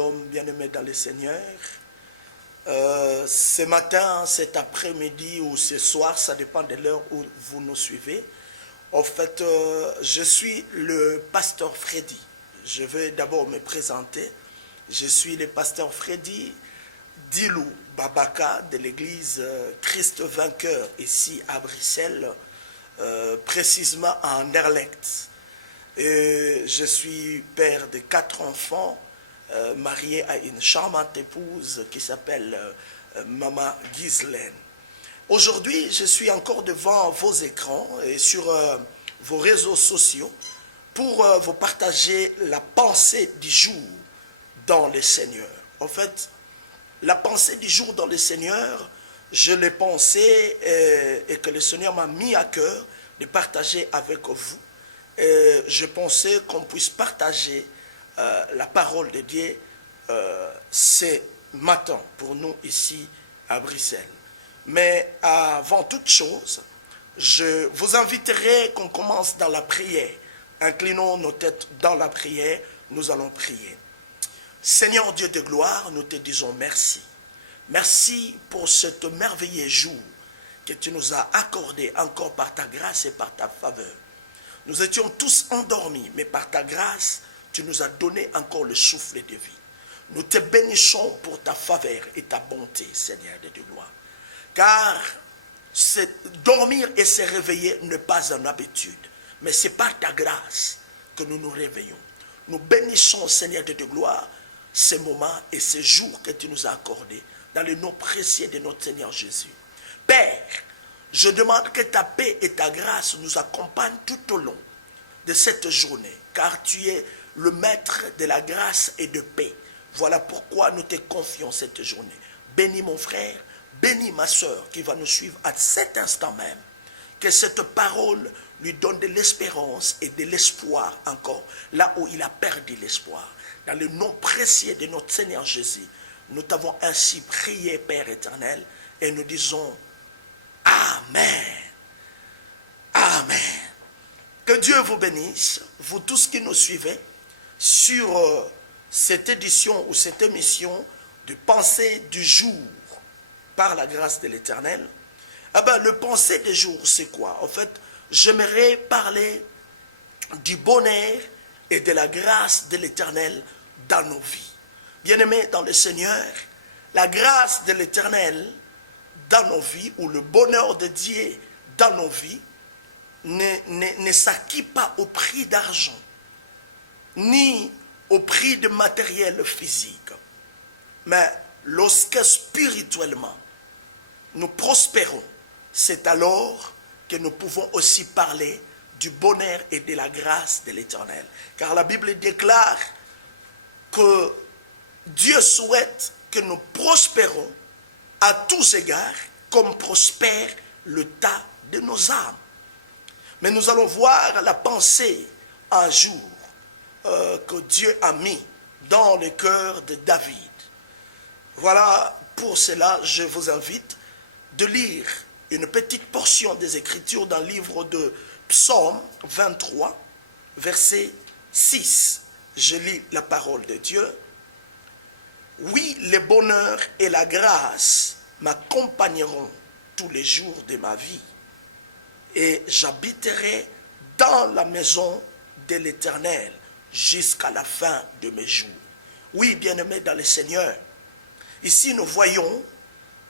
Shalom, bien-aimés dans le Seigneur. Ce matin, cet après-midi ou ce soir, ça dépend de l'heure où vous nous suivez. En fait, je suis le pasteur Freddy. Je vais d'abord me présenter. Je suis le pasteur Freddy Dilou Babaka de l'église Christ Vainqueur ici à Bruxelles, précisément à Anderlecht. Et je suis père de 4 enfants, marié à une charmante épouse qui s'appelle Maman Ghislaine. Aujourd'hui, je suis encore devant vos écrans et sur vos réseaux sociaux pour vous partager la pensée du jour dans le Seigneur. En fait, la pensée du jour dans le Seigneur, je l'ai pensé et que le Seigneur m'a mis à cœur de partager avec vous. Je pensais qu'on puisse partager la parole de Dieu ce matin pour nous ici à Bruxelles. Mais avant toute chose, je vous inviterai qu'on commence dans la prière. Inclinons nos têtes dans la prière, nous allons prier. Seigneur Dieu de gloire, nous te disons merci. Merci pour ce merveilleux jour que tu nous as accordé encore par ta grâce et par ta faveur. Nous étions tous endormis, mais par ta grâce, tu nous as donné encore le souffle de vie. Nous te bénissons pour ta faveur et ta bonté, Seigneur de gloire. Car dormir et se réveiller n'est pas une habitude, mais c'est par ta grâce que nous nous réveillons. Nous bénissons, Seigneur de gloire, ces moments et ces jours que tu nous as accordés dans le nom précieux de notre Seigneur Jésus. Père, je demande que ta paix et ta grâce nous accompagnent tout au long de cette journée, car tu es le maître de la grâce et de paix. Voilà pourquoi nous te confions cette journée. Bénis mon frère, bénis ma soeur qui va nous suivre à cet instant même. Que cette parole lui donne de l'espérance et de l'espoir encore, là où il a perdu l'espoir. Dans le nom précieux de notre Seigneur Jésus, nous t'avons ainsi prié, Père éternel, et nous disons Amen. Amen. Que Dieu vous bénisse, vous tous qui nous suivez, sur cette édition ou cette émission de pensée du jour par la grâce de l'Éternel. Eh bien, le pensée du jour, c'est quoi? En fait, j'aimerais parler du bonheur et de la grâce de l'Éternel dans nos vies. Bien-aimés dans le Seigneur, la grâce de l'Éternel dans nos vies, ou le bonheur de Dieu dans nos vies, ne s'acquiert pas au prix d'argent, ni au prix de matériel physique. Mais lorsque spirituellement nous prospérons, c'est alors que nous pouvons aussi parler du bonheur et de la grâce de l'Éternel. Car la Bible déclare que Dieu souhaite que nous prospérons à tous égards, comme prospère le tas de nos âmes. Mais nous allons voir la pensée un jour que Dieu a mis dans le cœur de David. Voilà, pour cela, je vous invite de lire une petite portion des Écritures dans le livre de Psaume 23, verset 6. Je lis la parole de Dieu. Oui, le bonheur et la grâce m'accompagneront tous les jours de ma vie, et j'habiterai dans la maison de l'Éternel jusqu'à la fin de mes jours. Oui, bien-aimés dans le Seigneur, ici nous voyons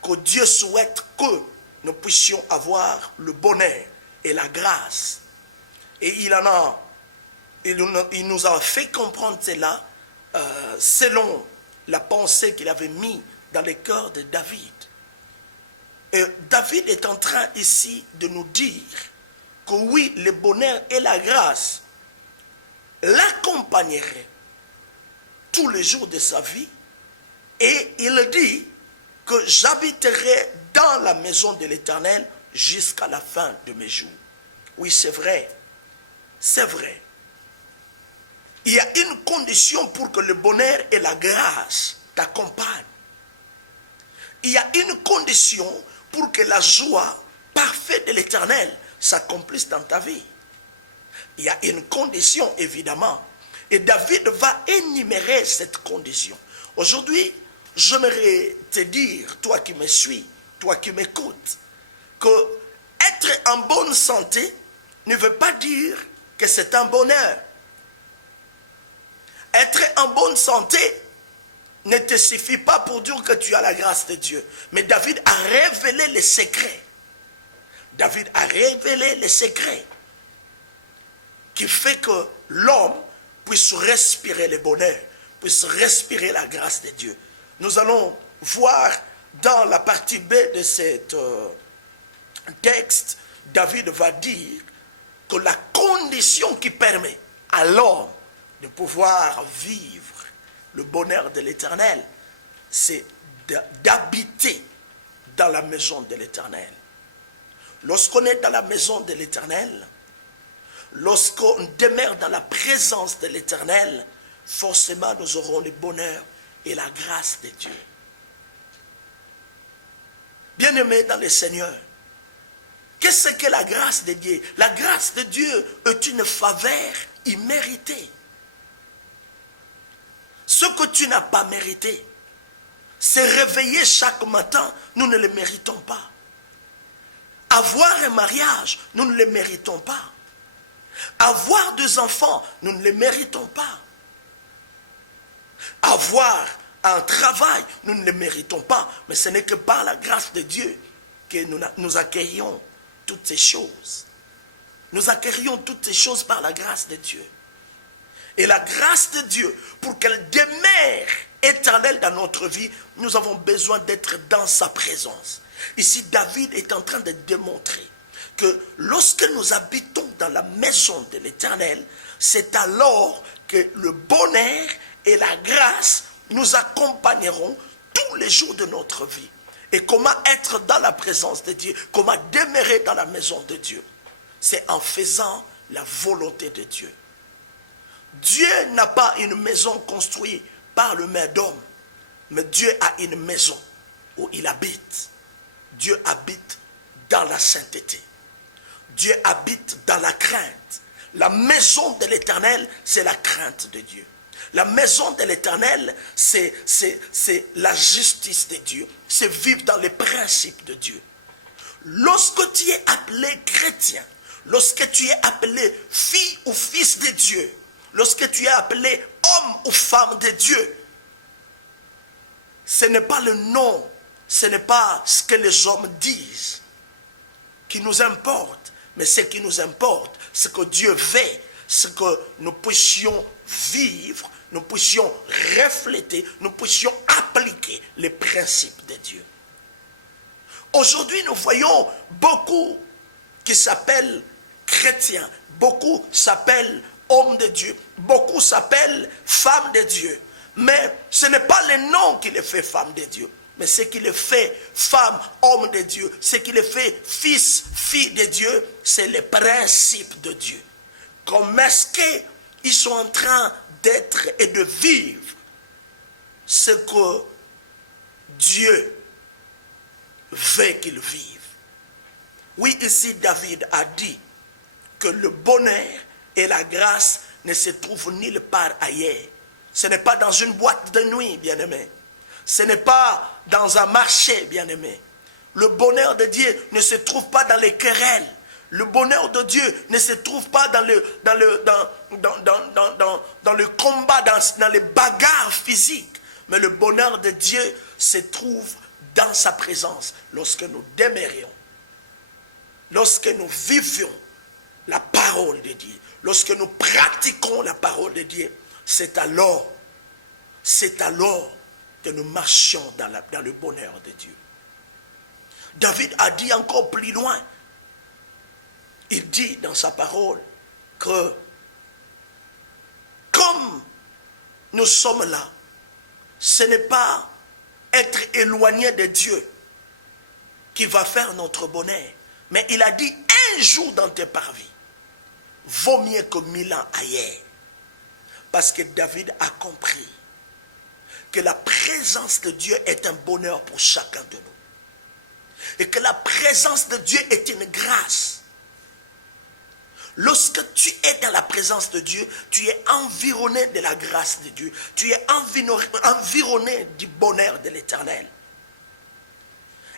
que Dieu souhaite que nous puissions avoir le bonheur et la grâce. Et il nous a fait comprendre cela selon la pensée qu'il avait mis dans le cœur de David. Et David est en train ici de nous dire que oui, le bonheur et la grâce l'accompagneraient tous les jours de sa vie. Et il dit que j'habiterai dans la maison de l'Éternel jusqu'à la fin de mes jours. Oui, c'est vrai. C'est vrai. Il y a une condition pour que le bonheur et la grâce t'accompagnent. Il y a une condition pour que la joie parfaite de l'Éternel s'accomplisse dans ta vie. Il y a une condition, évidemment. Et David va énumérer cette condition. Aujourd'hui, j'aimerais te dire, toi qui me suis, toi qui m'écoutes, que être en bonne santé ne veut pas dire que c'est un bonheur. Être en bonne santé ne te suffit pas pour dire que tu as la grâce de Dieu. Mais David a révélé les secrets. David a révélé les secrets qui fait que l'homme puisse respirer le bonheur, puisse respirer la grâce de Dieu. Nous allons voir dans la partie B de cet texte, David va dire que la condition qui permet à l'homme de pouvoir vivre le bonheur de l'Éternel, c'est d'habiter dans la maison de l'Éternel. Lorsqu'on est dans la maison de l'Éternel, lorsqu'on demeure dans la présence de l'Éternel, forcément nous aurons le bonheur et la grâce de Dieu. Bien-aimés dans le Seigneur, qu'est-ce que la grâce de Dieu? La grâce de Dieu est une faveur imméritée. Ce que tu n'as pas mérité, c'est réveiller chaque matin, nous ne le méritons pas. Avoir un mariage, nous ne le méritons pas. Avoir deux enfants, nous ne le méritons pas. Avoir un travail, nous ne le méritons pas. Mais ce n'est que par la grâce de Dieu que nous accueillons toutes ces choses. Nous accueillons toutes ces choses par la grâce de Dieu. Et la grâce de Dieu, pour qu'elle demeure éternelle dans notre vie, nous avons besoin d'être dans sa présence. Ici, David est en train de démontrer que lorsque nous habitons dans la maison de l'Éternel, c'est alors que le bonheur et la grâce nous accompagneront tous les jours de notre vie. Et comment être dans la présence de Dieu, comment demeurer dans la maison de Dieu, c'est en faisant la volonté de Dieu. Dieu n'a pas une maison construite par le main d'homme, mais Dieu a une maison où il habite. Dieu habite dans la sainteté. Dieu habite dans la crainte. La maison de l'Éternel, c'est la crainte de Dieu. La maison de l'Éternel, c'est la justice de Dieu. C'est vivre dans les principes de Dieu. Lorsque tu es appelé chrétien, lorsque tu es appelé fille ou fils de Dieu, lorsque tu es appelé homme ou femme de Dieu, ce n'est pas le nom, ce n'est pas ce que les hommes disent qui nous importe, mais ce qui nous importe, c'est que Dieu veut, c'est que nous puissions vivre, nous puissions refléter, nous puissions appliquer les principes de Dieu. Aujourd'hui, nous voyons beaucoup qui s'appellent chrétiens, beaucoup s'appellent hommes de Dieu, beaucoup s'appellent femmes de Dieu. Mais ce n'est pas le nom qui les fait femmes de Dieu, mais ce qui les fait femmes, hommes de Dieu, ce qui les fait fils, filles de Dieu, c'est les principes de Dieu. Comment est-ce qu'ils sont en train d'être et de vivre ce que Dieu veut qu'ils vivent. Oui, ici David a dit que le bonheur et la grâce ne se trouvent nulle part ailleurs. Ce n'est pas dans une boîte de nuit, bien-aimé. Ce n'est pas dans un marché, bien-aimé. Le bonheur de Dieu ne se trouve pas dans les querelles. Le bonheur de Dieu ne se trouve pas dans le combat, dans les bagarres physiques. Mais le bonheur de Dieu se trouve dans sa présence. Lorsque nous demeurions, lorsque nous vivions la parole de Dieu, lorsque nous pratiquons la parole de Dieu, c'est alors que nous marchions dans le bonheur de Dieu. David a dit encore plus loin, il dit dans sa parole que comme nous sommes là, ce n'est pas être éloigné de Dieu qui va faire notre bonheur. Mais il a dit, un jour dans tes parvis, vaut mieux que 1000 ans ailleurs. Parce que David a compris que la présence de Dieu est un bonheur pour chacun de nous. Et que la présence de Dieu est une grâce. Lorsque tu es dans la présence de Dieu, tu es environné de la grâce de Dieu. Tu es environné du bonheur de l'Éternel.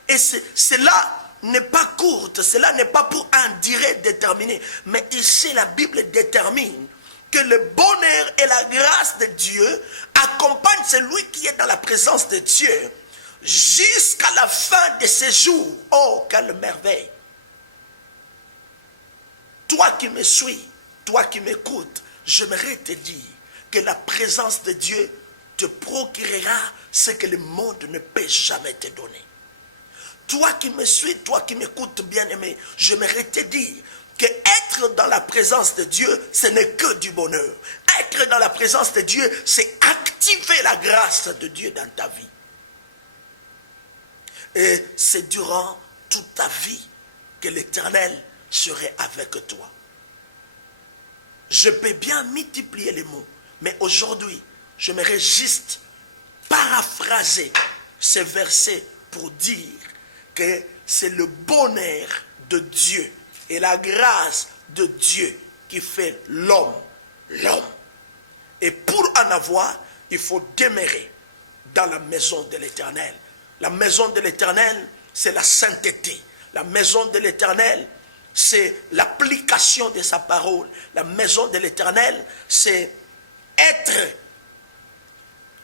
Et cela n'est pas courte, cela n'est pas pour un durée déterminée. Mais ici, la Bible détermine que le bonheur et la grâce de Dieu accompagnent celui qui est dans la présence de Dieu jusqu'à la fin de ses jours. Oh, quelle merveille! Toi qui me suis, toi qui m'écoutes, j'aimerais te dire que la présence de Dieu te procurera ce que le monde ne peut jamais te donner. Toi qui me suis, toi qui m'écoutes, bien-aimé, j'aimerais te dire que être dans la présence de Dieu, ce n'est que du bonheur. Être dans la présence de Dieu, c'est activer la grâce de Dieu dans ta vie. Et c'est durant toute ta vie que l'Éternel serait avec toi. Je peux bien multiplier les mots, mais aujourd'hui, j'aimerais juste paraphraser ce verset pour dire que c'est le bonheur de Dieu et la grâce de Dieu qui fait l'homme. Et pour en avoir, il faut demeurer dans la maison de l'Éternel. La maison de l'Éternel, c'est la sainteté. La maison de l'Éternel, c'est l'application de sa parole. La maison de l'Éternel, c'est être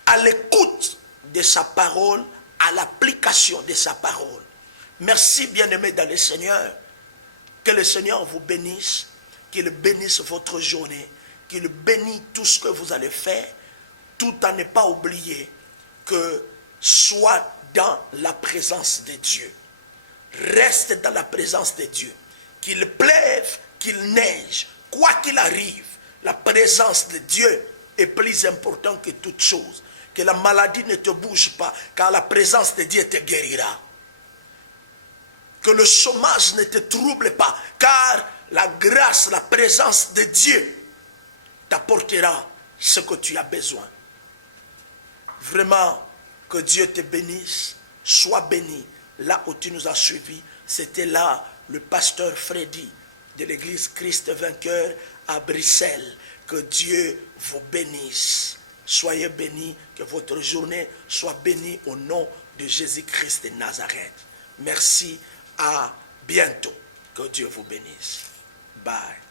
à l'écoute de sa parole, à l'application de sa parole. Merci, bien-aimés dans le Seigneur. Que le Seigneur vous bénisse, qu'il bénisse votre journée, qu'il bénisse tout ce que vous allez faire, tout en ne pas oublier que soit dans la présence de Dieu. Reste dans la présence de Dieu. Qu'il pleuve, qu'il neige, quoi qu'il arrive, la présence de Dieu est plus importante que toute chose. Que la maladie ne te bouge pas, car la présence de Dieu te guérira. Que le chômage ne te trouble pas, car la grâce, la présence de Dieu t'apportera ce que tu as besoin. Vraiment, que Dieu te bénisse, sois béni. Là où tu nous as suivis, c'était là le pasteur Freddy de l'église Christ Vainqueur à Bruxelles. Que Dieu vous bénisse. Soyez bénis, que votre journée soit bénie au nom de Jésus-Christ de Nazareth. Merci, à bientôt. Que Dieu vous bénisse. Bye.